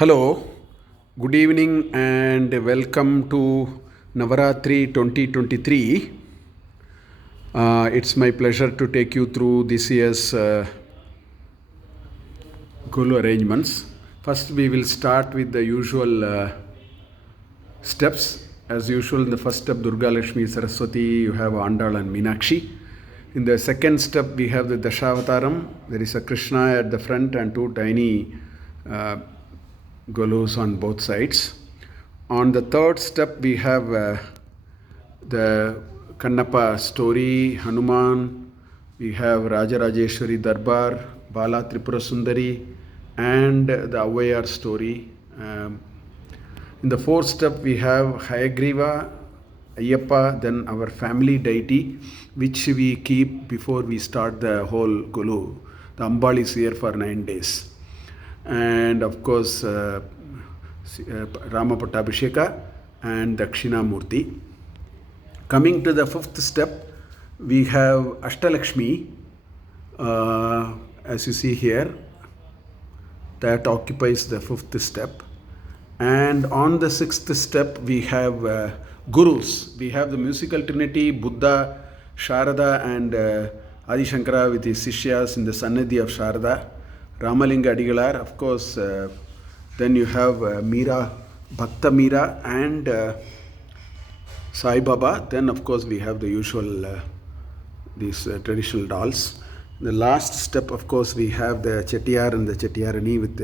Hello, good evening and welcome to Navaratri 2023. It's my pleasure to take you through this year's Golu arrangements. First, we will start with the usual steps. As usual, in the first step, Durga Lakshmi Saraswati, you have Andal and Meenakshi. In the second step, we have the Dashavataram. There is a Krishna at the front and two tiny Golus on both sides. On the third step, we have the Kannappa story, Hanuman, we have Rajarajeshwari Darbar, Bala Tripura Sundari, and the Avayar story. In the fourth step, we have Hayagriva, Ayyappa, then our family deity, which we keep before we start the whole Golu. The Ambal is here for 9 days. And of course, Rama Pattabhisheka and Dakshina Murti. Coming to the fifth step, we have Ashtalakshmi, as you see here, that occupies the fifth step. And on the sixth step, we have Gurus. We have the musical trinity, Buddha, Sharada, and Adi Shankara with his Sishyas in the Sannidhi of Sharada. Ramalinga Adigalar, of course, then you have Meera, Bhakta Meera and Sai Baba. Then, of course, we have the usual, these traditional dolls. The last step, of course, we have the Chettiar and the Chettiarani with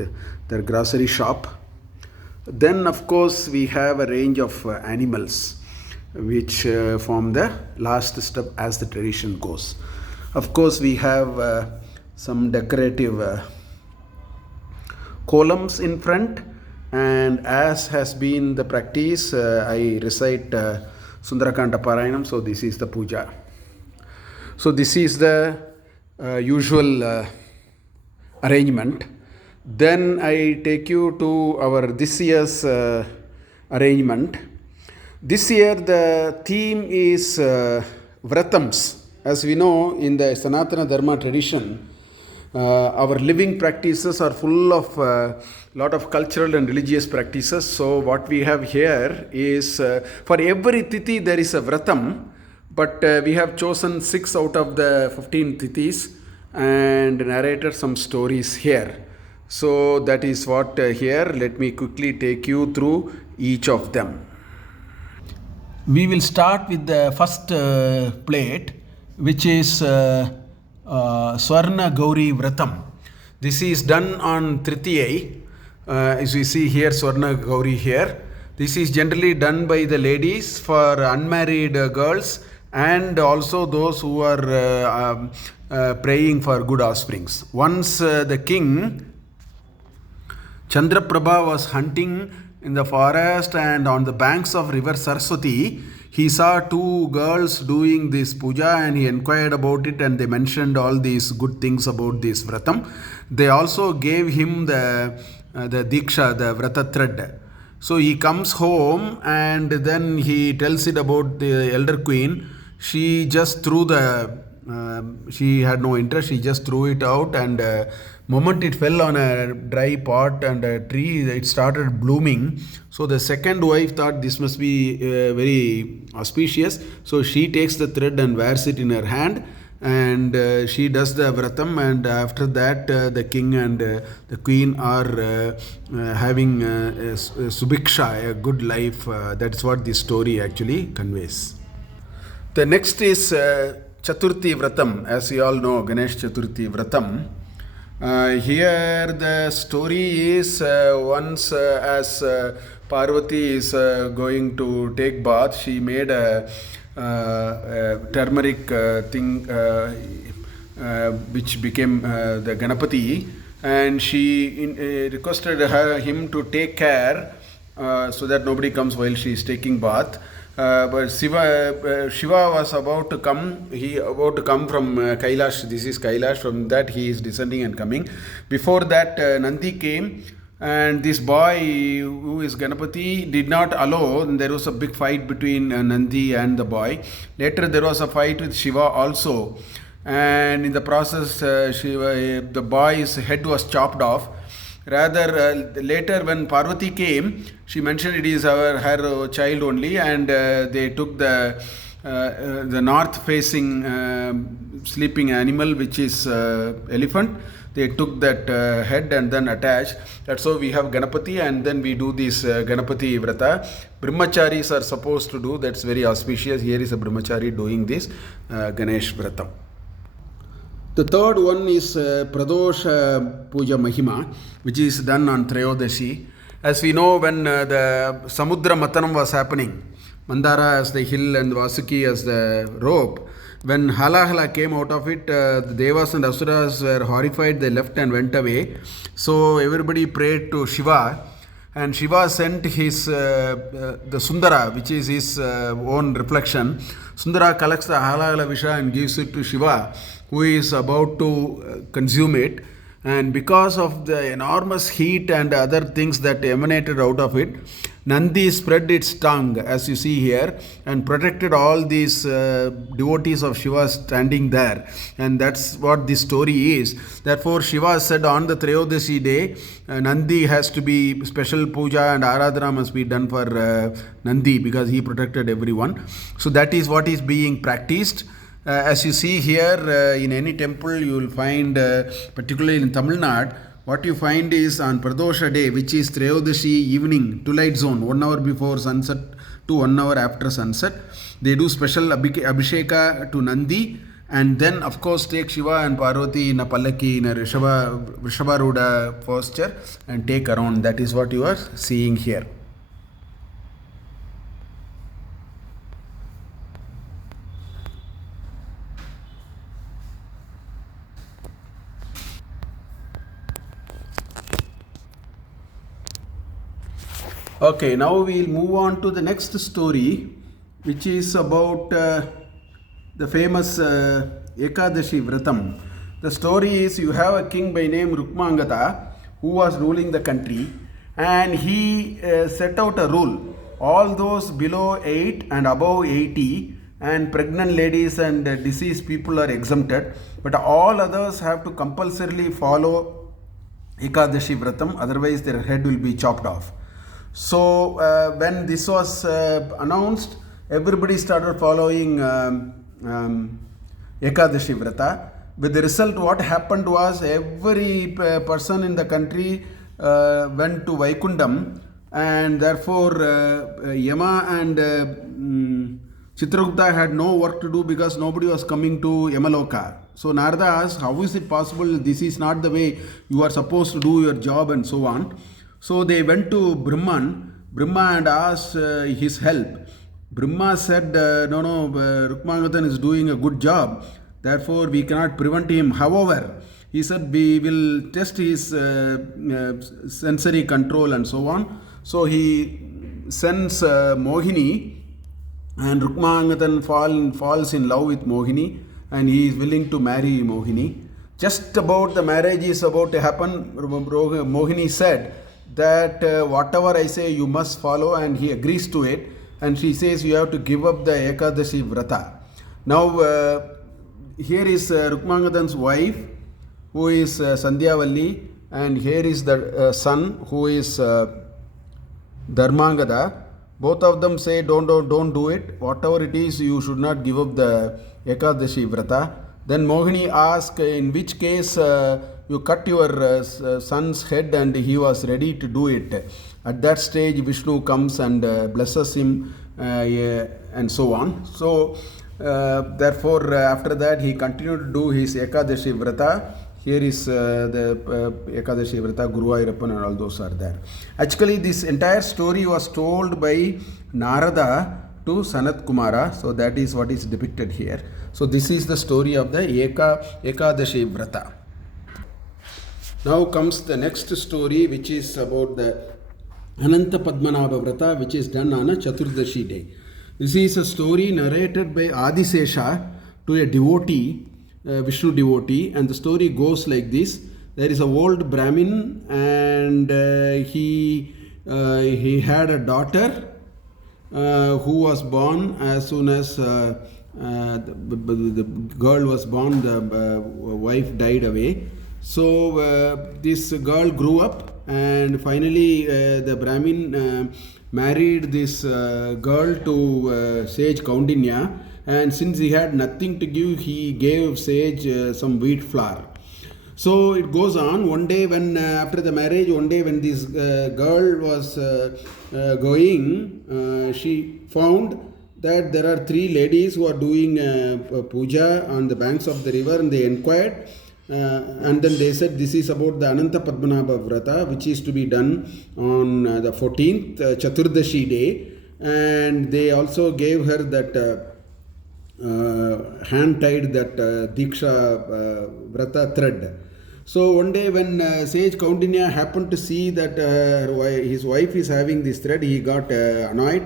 their grocery shop. Then, of course, we have a range of animals which form the last step as the tradition goes. Of course, we have some decorative columns in front, and as has been the practice, I recite Sundarakanda Parayanam, so this is the puja. So this is the usual arrangement. Then I take you to our this year's arrangement. This year the theme is Vratams. As we know, in the Sanatana Dharma tradition, our living practices are full of lot of cultural and religious practices. So what we have here is for every tithi there is a vratam, but we have chosen 6 out of the 15 tithis and narrated some stories here. So that is what here. Let me quickly take you through each of them. We will start with the first plate, which is Swarna Gauri Vratam. This is done on Tritiyai. As we see here, Swarna Gauri here. This is generally done by the ladies for unmarried girls and also those who are praying for good offsprings. Once the king Chandraprabha was hunting in the forest and on the banks of river Saraswati, he saw 2 girls doing this puja and he inquired about it, and they mentioned all these good things about this vratam. They also gave him the diksha, the vrata thread. So he comes home and then he tells it about the elder queen. She just threw she had no interest, she just threw it out, and moment it fell on a dry pot and a tree, it started blooming. So the second wife thought this must be very auspicious. So she takes the thread and wears it in her hand, and she does the vratam, and after that the king and the queen are having a subiksha, a good life. That's what this story actually conveys. The next is Chaturthi Vratam. As you all know, Ganesh Chaturthi Vratam. Here the story is once as Parvati is going to take bath, she made a turmeric thing which became the Ganapati, and she requested him to take care so that nobody comes while she is taking bath. But Shiva was about to come. He about to come from Kailash. This is Kailash. From that he is descending and coming. Before that, Nandi came, and this boy who is Ganapati did not allow. There was a big fight between Nandi and the boy. Later there was a fight with Shiva also, and in the process, the boy's head was chopped off. Rather, later when Parvati came, she mentioned it is her child only, and they took the north-facing sleeping animal, which is elephant. They took that head and then attached. That's how we have Ganapati, and then we do this Ganapati Vrata. Brahmacharis are supposed to do. That's very auspicious. Here is a Brahmachari doing this Ganesh Vrata. The third one is Pradosha Puja Mahima, which is done on Trayodashi. As we know, when the Samudra Matanam was happening, Mandara as the hill and Vasuki as the rope, when Halahala came out of it, the Devas and Asuras were horrified. They left and went away. So everybody prayed to Shiva, and Shiva sent his the Sundara, which is his own reflection. Sundara collects the Halahala Visha and gives it to Shiva, who is about to consume it. And because of the enormous heat and other things that emanated out of it, Nandi spread its tongue, as you see here, and protected all these devotees of Shiva standing there. And that's what this story is. Therefore, Shiva said on the Trayodashi day, Nandi has to be special puja and Aradhana must be done for Nandi, because he protected everyone. So that is what is being practiced. As you see here, in any temple you will find, particularly in Tamil Nadu, what you find is on Pradosha day, which is Trayodashi evening, twilight zone, 1 hour before sunset to 1 hour after sunset, they do special Abhisheka to Nandi, and then of course take Shiva and Parvati in a Pallaki, in a Rishabharuda posture, and take around. That is what you are seeing here. Okay, now we'll move on to the next story, which is about the famous Ekadashi Vratam. The story is, you have a king by name Rukmangata who was ruling the country, and he set out a rule. All those below 8 and above 80 and pregnant ladies and deceased people are exempted, but all others have to compulsorily follow Ekadashi Vratam, otherwise their head will be chopped off. So when this was announced, everybody started following Ekadashi Vrata. With the result, what happened was every person in the country went to Vaikundam, and therefore Yama and Chitragupta had no work to do because nobody was coming to Yamaloka. So Narada asked, how is it possible? This is not the way you are supposed to do your job, and so on. So they went to Brahma and asked his help. Brahma said, no, Rukmangatan is doing a good job, therefore we cannot prevent him. However, he said, we will test his sensory control and so on. So he sends Mohini, and Rukmangatan falls in love with Mohini, and he is willing to marry Mohini. Just about the marriage is about to happen, Mohini said that whatever I say you must follow, and he agrees to it, and she says you have to give up the Ekadashi Vrata. Now here is Rukmangadan's wife, who is Sandhyavalli, and here is the son, who is Dharmangada. Both of them say don't do it, whatever it is you should not give up the Ekadashi Vrata. Then Mohini asked, in which case you cut your son's head, and he was ready to do it. At that stage, Vishnu comes and blesses him and so on. So, therefore, after that, he continued to do his Ekadashi Vrata. Here is the Ekadashi Vrata, Guru Ayappan, and all those are there. Actually, this entire story was told by Narada to Sanat Kumara. So, that is what is depicted here. So, this is the story of the Ekadashi Vrata. Now comes the next story, which is about the Ananta Padmanabha Vrata, which is done on a Chaturdashi day. This is a story narrated by Adisesha to a devotee, Vishnu devotee, and the story goes like this. There is an old Brahmin, and he had a daughter who was born as soon as the girl was born, the wife died away. So this girl grew up, and finally the Brahmin married this girl to sage Kaundinya, and since he had nothing to give, he gave sage some wheat flour. So it goes on. One day, when after the marriage, one day when this girl was going, she found that there are three ladies who are doing puja on the banks of the river, and they inquired. And then they said this is about the Ananta Padmanabha Vrata, which is to be done on the 14th Chaturdashi day, and they also gave her that hand tied that Diksha Vrata thread. So one day when sage Kaundinya happened to see that his wife is having this thread, he got annoyed.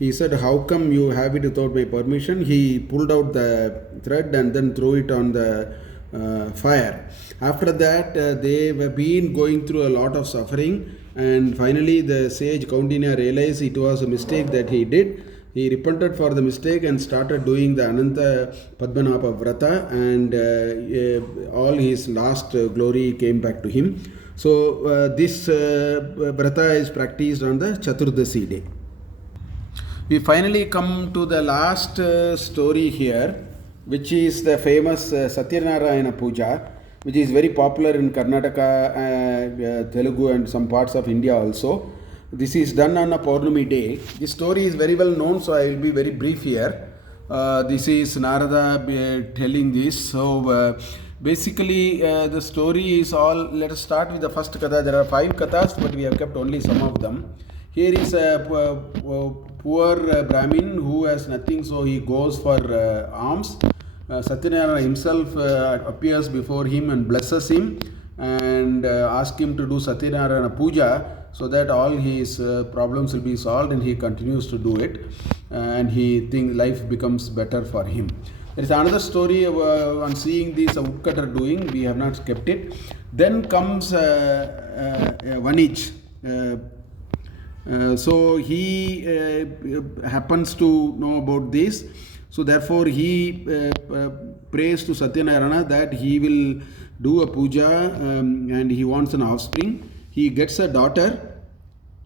He said, how come you have it without my permission? He pulled out the thread and then threw it on the fire. After that, they have been going through a lot of suffering, and finally the sage Kaundinya realized it was a mistake that he did. He repented for the mistake and started doing the Ananta Padmanabha Vrata, and all his last glory came back to him. So this Vrata is practiced on the Chaturdasi day. We finally come to the last story here, which is the famous Satyanarayana Puja, which is very popular in Karnataka, Telugu and some parts of India also. This is done on a Purnami day. This story is very well known, so I will be very brief here. This is Narada telling this. So basically the story is all, let us start with the first Katha. There are 5 Kathas, but we have kept only some of them. Here is a poor Brahmin who has nothing, so he goes for alms. Satyanarayana himself appears before him and blesses him and asks him to do Satyanarayana Puja, so that all his problems will be solved, and he continues to do it, and he thinks life becomes better for him. There is another story on seeing this a woodcutter doing. We have not kept it. Then comes Vanij. So he happens to know about this. So therefore he prays to Satyanarayana that he will do a puja and he wants an offspring. He gets a daughter,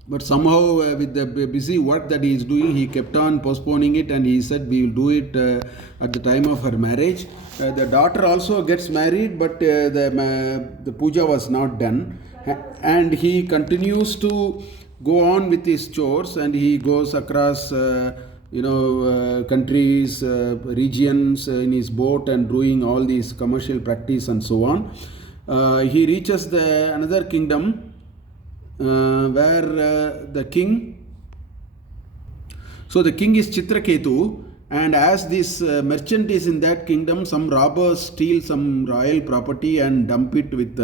but somehow with the busy work that he is doing, he kept on postponing it, and he said we will do it at the time of her marriage. The daughter also gets married, but the puja was not done, and he continues to go on with his chores, and he goes across countries, regions in his boat and doing all these commercial practice and so on. He reaches another kingdom where the king, so the king is Chitraketu, and as this merchant is in that kingdom, some robbers steal some royal property and dump it with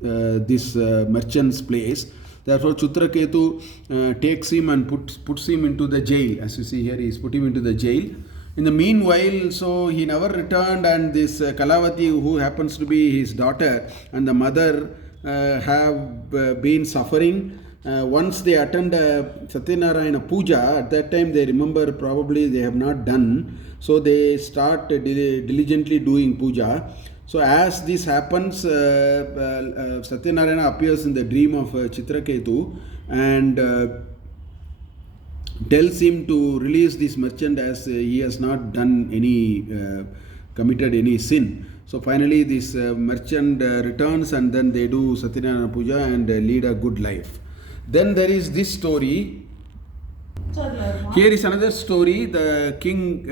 this merchant's place. Therefore Chitraketu takes him and puts him into the jail. As you see here, he is put him into the jail. In the meanwhile, so he never returned, and this Kalavati, who happens to be his daughter and the mother, have been suffering. Once they attend Satyanarayana Puja, at that time they remember probably they have not done, so they start diligently doing puja. So as this happens, Satyanarayana appears in the dream of Chitraketu and tells him to release this merchant as he has not done any committed any sin. So finally this merchant returns, and then they do Satyanarayana Puja and lead a good life. Then there is this story. Here is another story. The king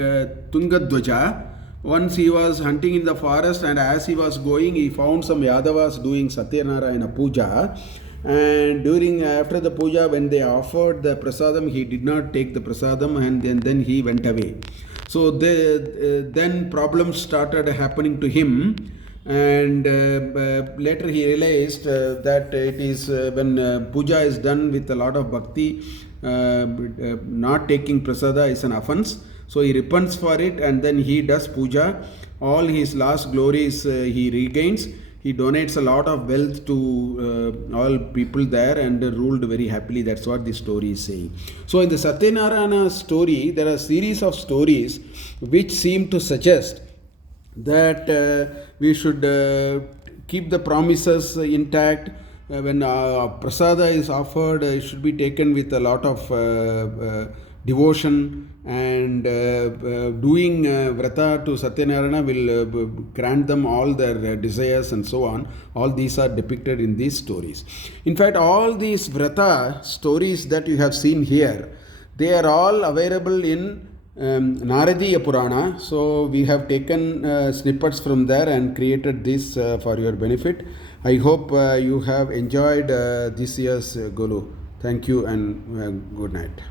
Tungadwaja, once he was hunting in the forest, and as he was going, he found some Yadavas doing Satyanarayana Puja. And after the puja, when they offered the prasadam, he did not take the prasadam, and then he went away. So then problems started happening to him, and later he realized that it is when puja is done with a lot of bhakti, not taking prasada is an offense. So he repents for it, and then he does puja. All his last glories he regains. He donates a lot of wealth to all people there and ruled very happily. That's what the story is saying. So in the Satyanarayana story, there are a series of stories which seem to suggest that we should keep the promises intact, when prasada is offered, it should be taken with a lot of devotion, and doing vrata to Satyanarayana will grant them all their desires and so on. All these are depicted in these stories. In fact, all these vrata stories that you have seen here, they are all available in Naradiya Purana. So we have taken snippets from there and created this for your benefit. I hope you have enjoyed this year's Golu. Thank you and good night.